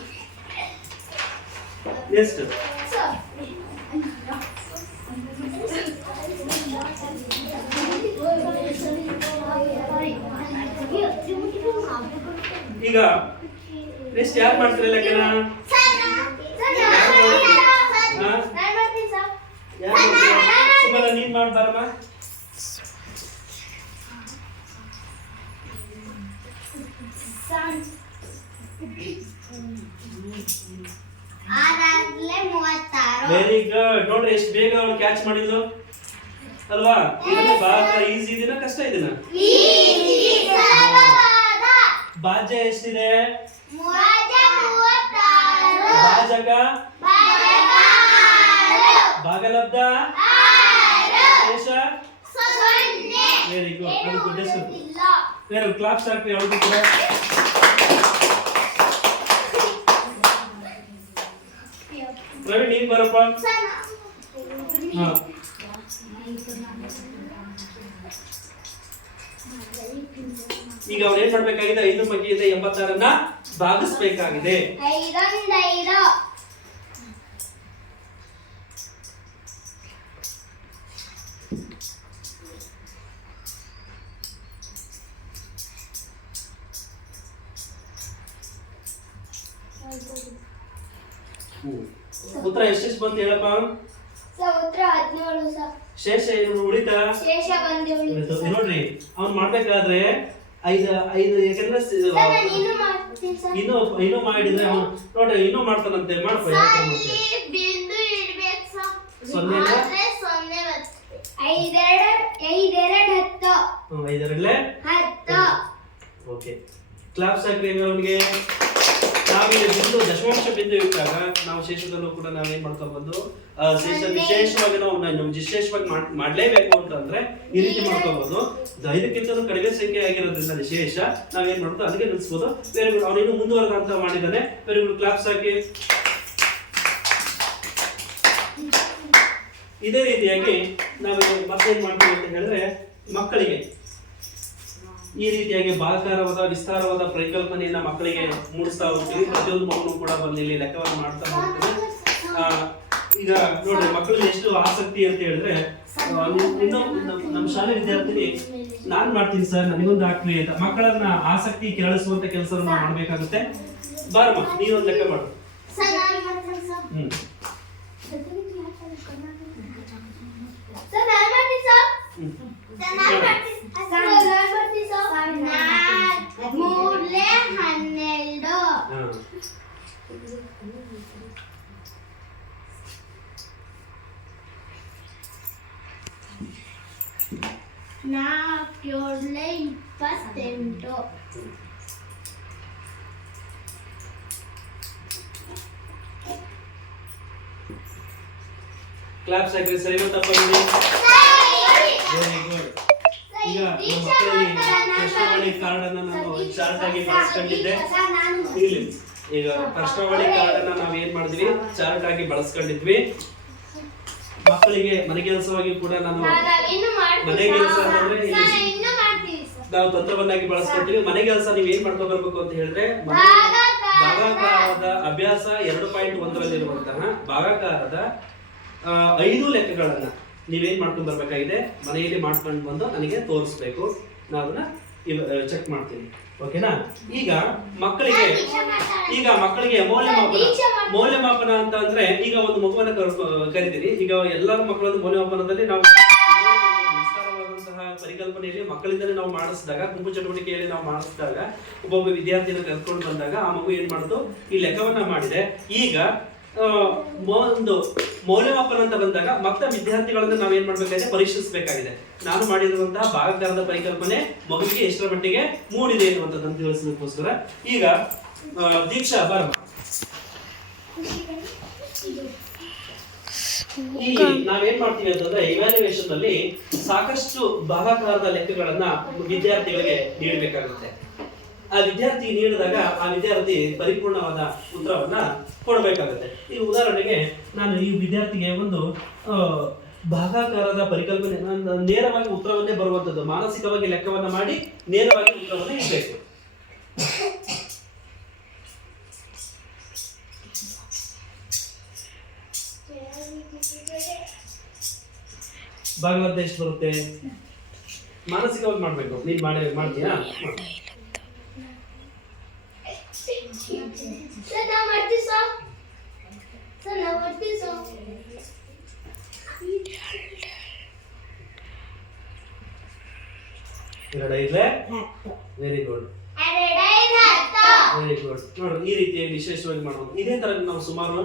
ಈಗ ನೆಕ್ಸ್ಟ್ ಯಾರು ಮಾಡ್ತಾರೆ ಲೆಕ್ಕನ? ಸುಮ್ಮನೆ ನೀನ್ ಮಾಡ್ಬಾರಮ್ಮ. Very good. ನೋಡ್ರಿ ಎಷ್ಟು ಬೇಗ ಅವಳು ಕ್ಯಾಚ್ ಮಾಡಿದ್ಲು ಅಲ್ವಾ? ಭಾಗ ಈಸಿ ಇದೆನಾ ಕಷ್ಟ ಇದೆನಾ? ಭಾಜ್ಯ ಎಷ್ಟಿದೆ? ಭಾಜಕ ಭಾಗಲಬ್ಧ ಶೇಷ. Very good. ಅದು ಗುಡ್ ಹೆಸರು. ವೆರಿ ಕ್ಲಾಪ್ಸ್ ಹಾಕಿ ಅವಳಿಗೆ ಕೂಡ. ರವಿ ನೀನ್ ಬರಪ್ಪ. ಈಗ ಅವ್ರು ಏನ್ ಮಾಡ್ಬೇಕಾಗಿದೆ? 5 ಬಗೆಯಿಂದ 86 ಭಾಗಿಸ್ಬೇಕಾಗಿದೆ. 5 ಉತ್ತರ ಎಷ್ಟೆಷ್ಟು ಬಂತು ಹೇಳಪ್ಪ? ಉತ್ತರ 17 ಸರ್. ಶೇಷ ಏನು ಉಳಿತಾ? ಶೇಷ ಬಂದು ಉಳಿತು. ನೋಡ್ರಿ ಅವ್ನು ಮಾಡ್ಬೇಕಾದ್ರೆ 5 ಯಾಕಂದ್ರೆ ಇನ್ನೂ ಮಾಡಿದ್ರೆ ಅವ್ನು ನೋಡ್ರಿ ಇನ್ನೂ ಮಾಡ್ತಾನಂತೆ. ಮಾಡ್ಕೊ ಬಿಂದು ಇಡ್ಬೇಕು ಸರ್. 0 ಆದ್ರೆ 0 ಬರುತ್ತೆ. 5 10. ಓಕೆ, ಕ್ಲಾಪ್ಸ್ ಹಾಕ್ರಿ ಅವನಿಗೆ. ನಾವಿಲ್ಲಿ ಬಿಂದು ದಶಮಾಂಶ ಬಿಂದು ಇಟ್ಟಾಗ ನಾವು ಶೇಷದಲ್ಲೂ ಕೂಡ ನಾವೇನ್ ಮಾಡ್ಕೊಬಹುದು? ವಿಶೇಷವಾಗಿ ನಾವು ವಿಶೇಷವಾಗಿ ಮಾಡ್ಲೇಬೇಕು ಅಂತಂದ್ರೆ ಈ ರೀತಿ ಮಾಡ್ಕೋಬಹುದು. 5ಕ್ಕಿಂತ ಕಡಿಮೆ ಸಂಖ್ಯೆ ಆಗಿರೋದ್ರಿಂದ ವಿಶೇಷ ನಾವೇನ್ ಮಾಡ್ಬೋದು ಅದಕ್ಕೆ ನಿಲ್ಲಿಸಬಹುದು. ವೆರಿ ಗುಡ್, ಅವನು ಇನ್ನು ಮುಂದುವರೆದ ಅಂತ ಮಾಡಿದ್ದಾನೆ. ವೆರಿ ಗುಡ್, ಕ್ಲಾಪ್ಸ್ ಹಾಕಿ. ಇದೇ ರೀತಿಯಾಗಿ ನಾವು ಮತ್ತೇನ್ ಮಾಡ್ತೀವಿ ಅಂತ ಹೇಳಿದ್ರೆ, ಮಕ್ಕಳಿಗೆ ಈ ರೀತಿಯಾಗಿ ಭಾಗಾಕಾರವಾದ ವಿಸ್ತಾರವಾದ ಪರಿಕಲ್ಪನೆಯನ್ನ ಮಕ್ಕಳಿಗೆ ಮೂಡಿಸ್ತಾ ಹೋಗ್ತೀವಿ. ಪ್ರತಿಯೊಂದು ಮಕ್ಕಳು ಕೂಡ ಬಂದು ಇಲ್ಲಿ ಲೆಕ್ಕವನ್ನು ಮಾಡ್ತಾ ಹೋಗ್ತಾರೆ. ಈಗ ನೋಡ್ರಿ, ಮಕ್ಕಳಲ್ಲಿ ಎಷ್ಟು ಆಸಕ್ತಿ ಅಂತ ಹೇಳಿದ್ರೆ, ಇನ್ನು ನಮ್ಮ ಶಾಲೆ ವಿದ್ಯಾರ್ಥಿನಿ ನಾನ್ ಮಾಡ್ತೀನಿ ಸರ್, ನನಗೊಂದು ಹಾಕ್ರಿ ಅಂತ ಮಕ್ಕಳನ್ನ ಆಸಕ್ತಿ ಕೆರಳಿಸುವಂತ ಕೆಲಸವನ್ನು ಮಾಡ್ಬೇಕಾಗುತ್ತೆ. ಬಾರಮ್ಮ, ನೀನೊಂದು ಲೆಕ್ಕ ಮಾಡು. ನಾಲ್ಕೇಳೆ 28. ಕ್ಲಾಪ್ಸ್ ಹಾಕಿ. ಸರಿ ತಪ್ಪ? Very good. ಈಗ ನಮ್ಮ ಮಕ್ಕಳಲ್ಲಿ ಪ್ರಶ್ನಾವಳಿ ಕಾರ್ಡ್ ಅನ್ನ ನಾನು ಚಾರ್ಟ್ ಆಗಿ ಬಳಸ್ಕೊಂಡಿದ್ದೆ. ಇಲ್ಲಿ ಈಗ ಪ್ರಶ್ನಾವಳಿ ಕಾರ್ಡ್ ಅನ್ನ ನಾವ್ ಏನ್ ಮಾಡಿದ್ವಿ? ಚಾರ್ಟ್ ಆಗಿ ಬಳಸ್ಕೊಂಡಿದ್ವಿ. ಮಕ್ಕಳಿಗೆ ಮನೆಗೆಲಸವಾಗಿ ಕೂಡ ನಾನು ಮನೆಗೆಲಸ ಅಂತಂದ್ರೆ ನಾವು ತಂತ್ರವನ್ನಾಗಿ ಬಳಸ್ಕೊಳ್ತೀವಿ. ಮನೆಗೆಲಸ ನೀವು ಏನ್ ಮಾಡ್ಕೊ ಬರ್ಬೇಕು ಅಂತ ಹೇಳಿದ್ರೆ, ಭಾಗಾಕಾರದ ಅಭ್ಯಾಸ 2.1ರಲ್ಲಿರುವಂತಹ ಭಾಗಾಕಾರದ 5 ಲೆಕ್ಕಗಳನ್ನ ನೀವೇನ್ ಮಾಡ್ಕೊಂಡು ಬರ್ಬೇಕಾಗಿದೆ? ಮನೆಯಲ್ಲಿ ಮಾಡ್ಕೊಂಡು ಬಂದು ನನಗೆ ತೋರಿಸ್ಬೇಕು. ನಾವು ಅದನ್ನ ಚೆಕ್ ಮಾಡ್ತೀನಿ. ಓಕೆನಾ? ಈಗ ಮಕ್ಕಳಿಗೆ ಮೌಲ್ಯಮಾಪನ ಅಂತ ಅಂದ್ರೆ, ಈಗ ಒಂದು ಮಗುವನ್ನ ಕರಿತೀನಿ. ಈಗ ಎಲ್ಲರ ಮಕ್ಕಳದ್ದು ಮೌಲ್ಯಮಾಪನದಲ್ಲಿ ನಾವು ವಿಸ್ತಾರವಾದಂತಹ ಪರಿಕಲ್ಪನೆಯಲ್ಲಿ ಮಕ್ಕಳಿಂದಲೇ ನಾವು ಮಾಡಿಸಿದಾಗ, ಗುಂಪು ಚಟುವಟಿಕೆಯಲ್ಲಿ ನಾವು ಮಾಡಿಸಿದಾಗ, ಒಬ್ಬೊಬ್ಬ ವಿದ್ಯಾರ್ಥಿನ ಕರ್ಕೊಂಡು ಬಂದಾಗ ಆ ಮಗು ಏನ್ ಮಾಡ್ತು? ಈ ಲೆಕ್ಕವನ್ನ ಮಾಡಿದೆ. ಈಗ ಒಂದು ಮೌಲ್ಯಮಾಪನ ಅಂತ ಬಂದಾಗ ಮತ್ತೆ ವಿದ್ಯಾರ್ಥಿಗಳನ್ನ ನಾವೇನ್ ಮಾಡ್ಬೇಕಾಗಿದೆ? ಪರೀಕ್ಷಿಸಬೇಕಾಗಿದೆ. ನಾನು ಮಾಡಿರುವಂತಹ ಭಾಗಾಕಾರದ ಪರಿಕಲ್ಪನೆ ಮಗುವಿಗೆ ಎಷ್ಟರ ಮಟ್ಟಿಗೆ ಮೂಡಿದೆ ಎನ್ನುವಂಥದ್ದನ್ನು ತಿಳಿಸೋದಕ್ಕೋಸ್ಕರ ಈಗ ದೀಕ್ಷಾ ಬರಮ್ಮ. ಇಲ್ಲಿ ನಾವೇನ್ ಮಾಡ್ತೀವಿ ಅಂತಂದ್ರೆ, ಇವ್ಯಾಲ್ಯೂಯೇಷನ್ ನಲ್ಲಿ ಸಾಕಷ್ಟು ಭಾಗಾಕಾರದ ಲೆಕ್ಕಗಳನ್ನ ವಿದ್ಯಾರ್ಥಿಗಳಿಗೆ ನೀಡಬೇಕಾಗುತ್ತೆ. ಆ ವಿದ್ಯಾರ್ಥಿ ನೀಡಿದಾಗ ಆ ವಿದ್ಯಾರ್ಥಿ ಪರಿಪೂರ್ಣವಾದ ಉತ್ತರವನ್ನ ಕೊಡಬೇಕಾಗುತ್ತೆ. ಈ ಉದಾಹರಣೆಗೆ ನಾನು ಈ ವಿದ್ಯಾರ್ಥಿಗೆ ಒಂದು ಭಾಗಾಕಾರದ ಪರಿಕಲ್ಪನೆ ನೇರವಾಗಿ ಉತ್ತರವನ್ನೇ ಬರುವಂತದ್ದು, ಮಾನಸಿಕವಾಗಿ ಲೆಕ್ಕವನ್ನ ಮಾಡಿ ನೇರವಾಗಿ ಉತ್ತರವನ್ನ ಇಡಬೇಕು. ಭಾಗವತ ಎಷ್ಟು ಬರುತ್ತೆ? ಮಾನಸಿಕವಾಗಿ ಮಾಡ್ಬೇಕು. ನೀನ್ ಮಾಡ್ತೀಯಾ? Very good, very good. ನೋಡಿ, ಈ ರೀತಿಯಾಗಿ ವಿಶೇಷವಾಗಿ ಮಾಡೋದು. ಇದೇ ತರ ನಾವು ಸುಮಾರು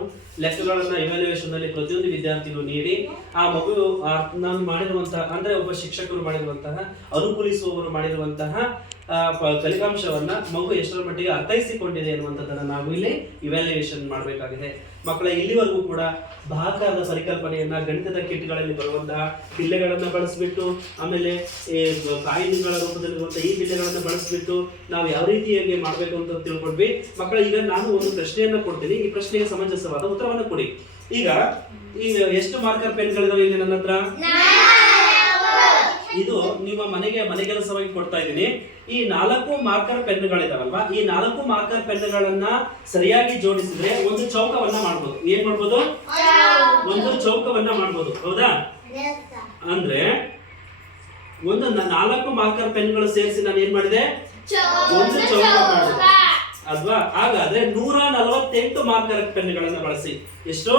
ಲೆಕ್ಕಗಳನ್ನ ಇವ್ಯಾಲ್ಯೂಯೇಷನ್ ನಲ್ಲಿ ಪ್ರತಿಯೊಂದು ವಿದ್ಯಾರ್ಥಿಗಳು ನೀಡಿ ಆ ಮಗು ನಾನು ಮಾಡಿರುವಂತಹ, ಅಂದ್ರೆ ಒಬ್ಬ ಶಿಕ್ಷಕರು ಮಾಡಿರುವಂತಹ, ಅನುಕೂಲಿಸುವವರು ಮಾಡಿರುವಂತಹ ಫಲಿತಾಂಶವನ್ನ ಮಗು ಎಷ್ಟರ ಮಟ್ಟಿಗೆ ಅರ್ಥೈಸಿಕೊಂಡಿದೆ ಅನ್ನುವಂಥದ್ದನ್ನ ನಾವು ಇಲ್ಲಿ ಇವ್ಯಾಲ್ಯೂಯೇಷನ್ ಮಾಡಬೇಕಾಗಿದೆ. ಮಕ್ಕಳ ಇಲ್ಲಿವರೆಗೂ ಕೂಡ ಭಾಗಾಕಾರದ ಪರಿಕಲ್ಪನೆಯನ್ನ ಗಣಿತದ ಕಿಟ್ಗಳಲ್ಲಿ ಬರುವಂತಹ ಬಿಲ್ಲೆಗಳನ್ನ ಬಳಸಿಬಿಟ್ಟು, ಆಮೇಲೆ ಕಾಯಿನ್ಗಳ ರೂಪದಲ್ಲಿರುವಂತಹ ಈ ಬಿಲ್ಲೆಗಳನ್ನ ಬಳಸಿಬಿಟ್ಟು ನಾವು ಯಾವ ರೀತಿಯಾಗಿ ಮಾಡಬೇಕು ಅಂತ ತಿಳ್ಕೊಂಡ್ವಿ. ಮಕ್ಕಳ, ಈಗ ನಾನು ಒಂದು ಪ್ರಶ್ನೆಯನ್ನ ಕೊಡ್ತೀನಿ. ಈ ಪ್ರಶ್ನೆಗೆ ಸಮಂಜಸವಾದ ಉತ್ತರವನ್ನು ಕೊಡಿ. ಈಗ ಎಷ್ಟು ಮಾರ್ಕರ್ ಪೆನ್ಗಳಿದಾವೆ ಇಲ್ಲಿ ನನ್ನ ಹತ್ರ? ಇದು ನಿಮ್ಮ ಮನೆ ಕೆಲಸವಾಗಿ ಕೊಡ್ತಾ ಇದ್ದೀನಿ. ಈ 4 ಮಾರ್ಕರ್ ಪೆನ್ಗಳಿದಾವಲ್ವಾ, ಈ 4 ಮಾರ್ಕರ್ ಪೆನ್ಗಳನ್ನ ಸರಿಯಾಗಿ ಜೋಡಿಸಿದ್ರೆ ಒಂದು ಚೌಕವನ್ನ ಮಾಡ್ಬೋದು. ಏನ್ ಮಾಡ್ಬೋದು? ಒಂದು ಚೌಕವನ್ನ ಮಾಡ್ಬೋದು. ಹೌದಾ? ಅಂದ್ರೆ ಒಂದು 4 ಮಾರ್ಕರ್ ಪೆನ್ಗಳು ಸೇರಿಸಿ ನಾನು ಏನ್ ಮಾಡಿದೆ? ಒಂದು ಚೌಕ ಮಾಡಿದೆ ಅಲ್ವಾ? ಹಾಗಾದ್ರೆ 148 ಮಾರ್ಕರ್ ಪೆನ್ಗಳನ್ನ ಬಳಸಿ. ಎಷ್ಟು?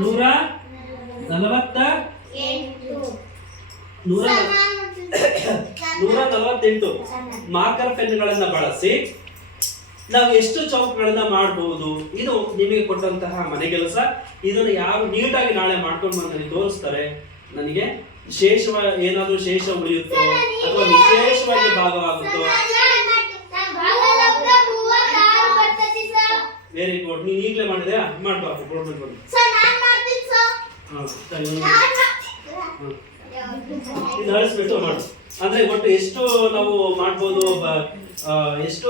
148 ಮಾರ್ಕರ್ ಪೆನ್ಗಳನ್ನ ಬಳಸಿ ನಾವು ಎಷ್ಟು ಚೌಕಗಳನ್ನ ಮಾಡಬಹುದು. ಇದು ನಿಮಗೆ ಕೊಟ್ಟಂತಹ ಮನೆ ಕೆಲಸ. ಇದನ್ನು ಯಾರು ನೀಟಾಗಿ ನಾಳೆ ಮಾಡ್ಕೊಂಡು ನನಗೆ ತೋರಿಸ್ತಾರೆ, ನನಗೆ ಏನಾದ್ರೂ ಶೇಷ ಉಳಿಯುತ್ತೋ ಅಥವಾ ವಿಶೇಷವಾಗಿ ಭಾಗವಾಗುತ್ತೋ. Very good. ನೀನ್ ಈಗಲೇ ಮಾಡಿದೆ, ಮಾಡ್ಬಾರ್ದು. ಇದು ಅಳಿಸ್ಬಿಟ್ಟು ಮಾಡು. ಅಂದ್ರೆ ಒಟ್ಟು ಎಷ್ಟು ನಾವು ಮಾಡ್ಬೋದು, ಎಷ್ಟು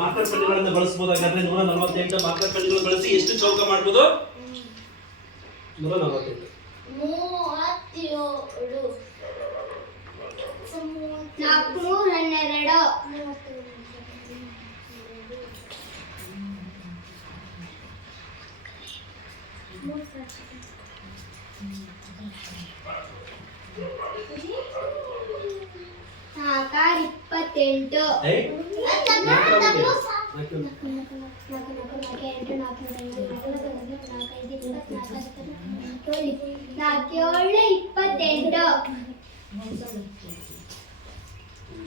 ಮಾರ್ಕರ್ ಪೆನ್ಗಳನ್ನ ಬಳಸಬಹುದು? ಹಾಗಾದ್ರೆ 148 ಮಾರ್ಕರ್ ಪೆನ್ಗಳು ಬಳಸಿ ಎಷ್ಟು ಚೌಕ ಮಾಡ್ಬೋದು? 148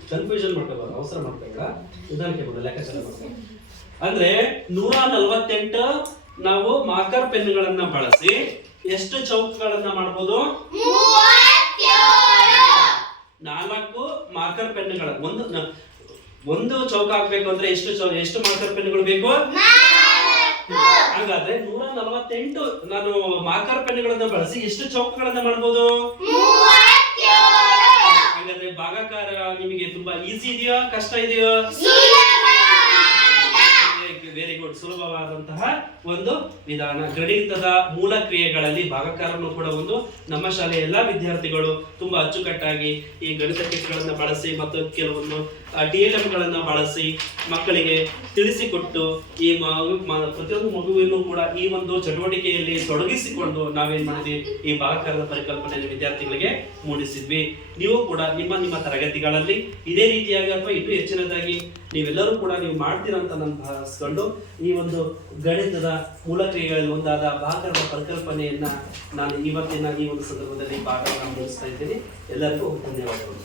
ಕನ್ಫ್ಯೂಷನ್ ಮಾಡ್ಕೋಬಾರ್ದು, ಅವಸರ ಮಾಡ್ಕೋಬೇಡ, ನಿಧಾನಕ್ಕೆ ಬಿಡು, ಲೆಕ್ಕಾಚಾರ ಮಾಡ್ಕೊ. ಅಂದ್ರೆ 148 ನಾವು ಮಾರ್ಕರ್ ಪೆನ್ಗಳನ್ನ ಬಳಸಿ ಎಷ್ಟು ಚೌಕಗಳನ್ನ ಮಾಡ್ಬೋದು? 4 ಮಾರ್ಕರ್ ಪೆನ್ಗಳ ಒಂದು ಚೌಕ ಹಾಕ್ಬೇಕು ಅಂದ್ರೆ ಎಷ್ಟು ಮಾರ್ಕರ್ ಪೆನ್ಗಳು ಬೇಕು? ಹಾಗಾದ್ರೆ 148 ನಾನು ಮಾರ್ಕರ್ ಪೆನ್ಗಳನ್ನ ಬಳಸಿ ಎಷ್ಟು ಚೌಕಗಳನ್ನ ಮಾಡ್ಬೋದು? ಹಾಗಾದ್ರೆ ಭಾಗಾಕಾರ ನಿಮಗೆ ತುಂಬಾ ಈಸಿ ಇದೆಯಾ, ಕಷ್ಟ ಇದೆಯಾ? Very good. ಸುಲಭವಾದಂತಹ ಒಂದು ವಿಧಾನ. ಗಣಿತದ ಮೂಲ ಕ್ರಿಯೆಗಳಲ್ಲಿ ಭಾಗಾಕಾರನು ಕೂಡ ಒಂದು. ನಮ್ಮ ಶಾಲೆಯ ಎಲ್ಲಾ ವಿದ್ಯಾರ್ಥಿಗಳು ತುಂಬಾ ಅಚ್ಚುಕಟ್ಟಾಗಿ ಈ ಗಣಿತ ಕಿಟ್ಗಳನ್ನ ಬಳಸಿ ಮತ್ತು ಕೆಲವೊಂದು TLM ಗಳನ್ನ ಬಳಸಿ ಮಕ್ಕಳಿಗೆ ತಿಳಿಸಿಕೊಟ್ಟು ಈ ಪ್ರತಿಯೊಂದು ಮಗುವಿನೂ ಕೂಡ ಈ ಒಂದು ಚಟುವಟಿಕೆಯಲ್ಲಿ ತೊಡಗಿಸಿಕೊಂಡು ನಾವೇನ್ ಮಾಡಿದ್ವಿ, ಈ ಭಾಗಾಕಾರದ ಪರಿಕಲ್ಪನೆಯನ್ನು ವಿದ್ಯಾರ್ಥಿಗಳಿಗೆ ಮೂಡಿಸಿದ್ವಿ. ನೀವು ಕೂಡ ನಿಮ್ಮ ತರಗತಿಗಳಲ್ಲಿ ಇದೇ ರೀತಿಯಾಗಿ ಅಥವಾ ಇನ್ನೂ ಹೆಚ್ಚಿನದಾಗಿ ನೀವೆಲ್ಲರೂ ಕೂಡ ನೀವು ಮಾಡ್ತೀರಂತ ನಾನು ಭಾವಿಸ್ಕೊಂಡು ಈ ಒಂದು ಗಣಿತದ ಮೂಲ ಕ್ರಿಯೆಗಳಲ್ಲಿ ಒಂದಾದ ಭಾಗಾಕಾರದ ಪರಿಕಲ್ಪನೆಯನ್ನ ನಾನು ಇವತ್ತಿನ ಈ ಒಂದು ಸಂದರ್ಭದಲ್ಲಿ ಭಾಗವನ್ನು ಮುಗಿಸ್ತಾ ಇದ್ದೀನಿ. ಎಲ್ಲರಿಗೂ ಧನ್ಯವಾದಗಳು.